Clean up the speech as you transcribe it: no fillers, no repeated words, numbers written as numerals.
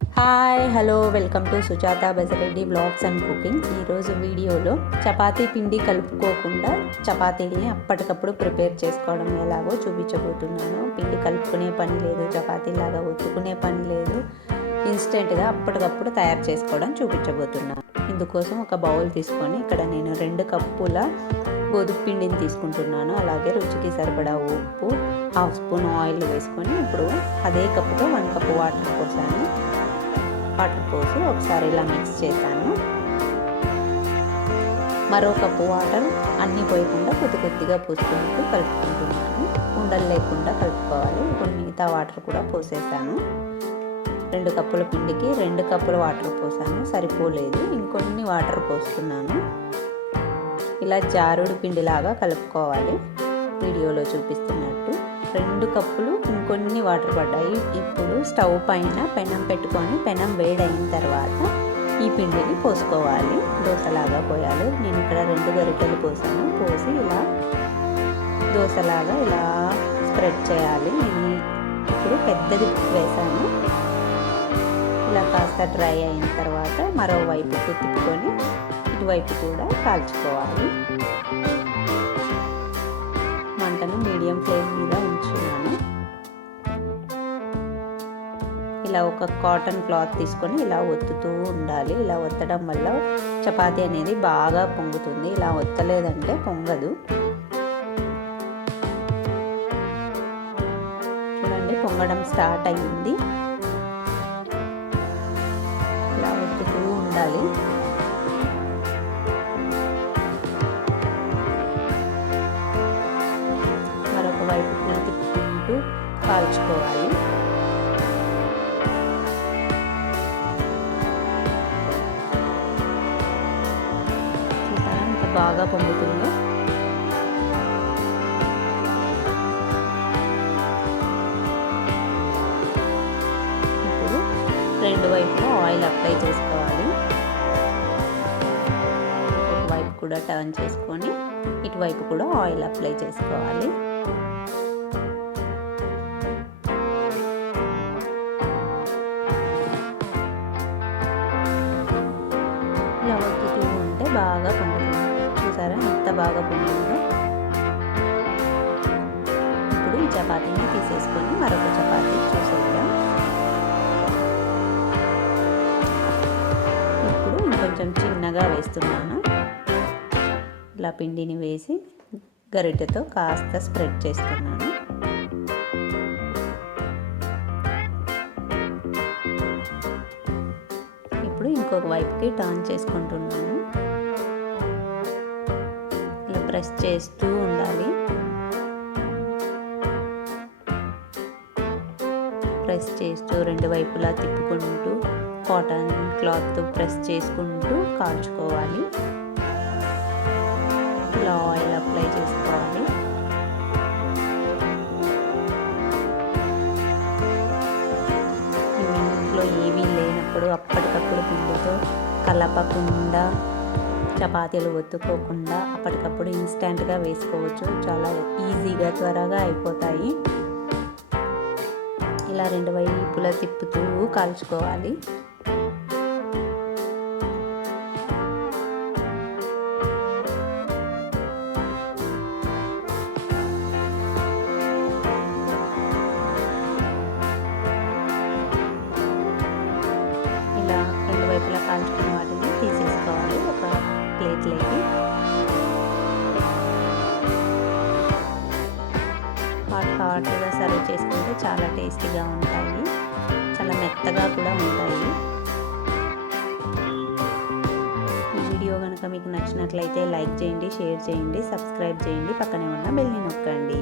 Hi hello welcome to Sujatha Basireddy blogs and cooking. ఈరోజు వీడియోలో చపాతీ పిండి కలుపుకోకుండా చపాతీని అప్పటికప్పుడు ప్రిపేర్ చేసుకోవడం ఎలాగో చూపించబోతున్నాను. పిండి కలుపుకునే పని లేదు, చపాతీలాగా ఒత్తుకునే పని లేదు, ఇన్స్టెంట్గా అప్పటికప్పుడు తయారు చేసుకోవడం చూపించబోతున్నాను. ఇందుకోసం ఒక బౌల్ తీసుకొని ఇక్కడ నేను 2 కప్పుల గోధుమ పిండిని తీసుకుంటున్నాను. అలాగే రుచికి సరిపడా ఉప్పు, హాఫ్ స్పూన్ ఆయిల్ వేసుకొని ఇప్పుడు అదే కప్పుతో 1 కప్పు వాటర్ పోసాను. వాటర్ పోసి ఒకసారి ఇలా మిక్స్ చేశాను. మరో కప్పు వాటర్ అన్నీ పోయకుండా కొద్దిగా పోసుకుంటూ కలుపుకుంటున్నాను. ఉండలు లేకుండా కలుపుకోవాలి. ఇప్పుడు మిగతా వాటర్ కూడా పోసేసాను. 2 కప్పుల పిండికి 2 కప్పుల వాటర్ పోసాను, సరిపోలేదు, ఇంకొన్ని వాటర్ పోస్తున్నాను. ఇలా జారుడు పిండిలాగా కలుపుకోవాలి. వీడియోలో చూపిస్తున్నట్టు 2 కప్పులు ఇంకొన్ని వాటర్ పడ్డాయి. ఇప్పుడు స్టవ్ పైన పెనం పెట్టుకొని పెనం వేడైన తర్వాత ఈ పిండిని పోసుకోవాలి. దోశలాగా పోయాలి. నేను ఇక్కడ 2 గరిటెలు పోసాను. పోసి ఇలా దోశలాగా ఇలా స్ప్రెడ్ చేయాలి. నేను ఇప్పుడు పెద్దది వేసాను. ఇలా కాస్త డ్రై అయిన తర్వాత మరోవైపు తిప్పుకొని ఇటువైపు కూడా కాల్చుకోవాలి. మంటను మీడియం ఫ్లేమ్ మీద ఉంచున్నాను. ఇలా ఒక కాటన్ క్లాత్ తీసుకొని ఇలా ఒత్తుతూ ఉండాలి. ఇలా ఒత్తడం వల్ల చపాతీ అనేది బాగా పొంగుతుంది. ఇలా ఒత్తలేదంటే పొంగదు. చూడండి, పొంగడం స్టార్ట్ అయ్యింది. ఇలా ఒత్తుతూ ఉండాలి. మరొక వైపు తిప్పుకుంటూ కాల్చుకోవాలి. చూసారా ఎంత బాగా పొంగుతుందో. ఇప్పుడు 2 వైపులా ఆయిల్ అప్లై చేసుకోవాలి. ఒక వైపు కూడా టర్న్ చేసుకొని ఇటువైపు కూడా ఆయిల్ అప్లై చేసుకోవాలి. ఇలా ఒత్తుతూ ఉంటే బాగా పొంగుతుంది. చూసారా ఎంత బాగా పొంగిందో. ఇప్పుడు ఈ చపాతీని తీసేసుకొని మరొక చపాతీ చూసేద్దాం. ఇప్పుడు ఇంకొంచెం చిన్నగా వేస్తున్నాను. ఇలా పిండిని వేసి గరిటెతో కాస్త స్ప్రెడ్ చేస్తున్నాను. ఇప్పుడు ఇంకొక వైపుకి టర్న్ చేసుకుంటున్నాను. ఇలా ప్రెస్ చేస్తూ ఉండాలి. ప్రెస్ చేస్తూ 2 వైపులా తిప్పుకుంటూ కాటన్ క్లాత్ ప్రెస్ చేసుకుంటూ కాల్చుకోవాలి. ఇలా ఆయిల్ అప్లై చేసుకోవాలి. ఇంట్లో ఏమీ లేనప్పుడు అప్పటికప్పుడు పిండితో కలపకుండా చపాతీలు ఒత్తుకోకుండా అప్పటికప్పుడు ఇన్స్టెంట్గా వేసుకోవచ్చు. చాలా ఈజీగా త్వరగా అయిపోతాయి. ఇలా 2 వైపులా తిప్పుతూ కాల్చుకోవాలి. ఇలా 2 వైపులా కాల్చుకున్న వాటిని తీసేసుకోవాలి ఒక ప్లేట్లోకి. హాట్గా సర్వ్ చేసుకుంటే చాలా టేస్టీగా ఉంటాయి. చాలా మెత్తగా కూడా ఉంటాయి. ఈ వీడియో కనుక మీకు నచ్చినట్లయితే లైక్ చేయండి, షేర్ చేయండి, సబ్స్క్రైబ్ చేయండి, పక్కనే ఉన్న బెల్ని నొక్కండి.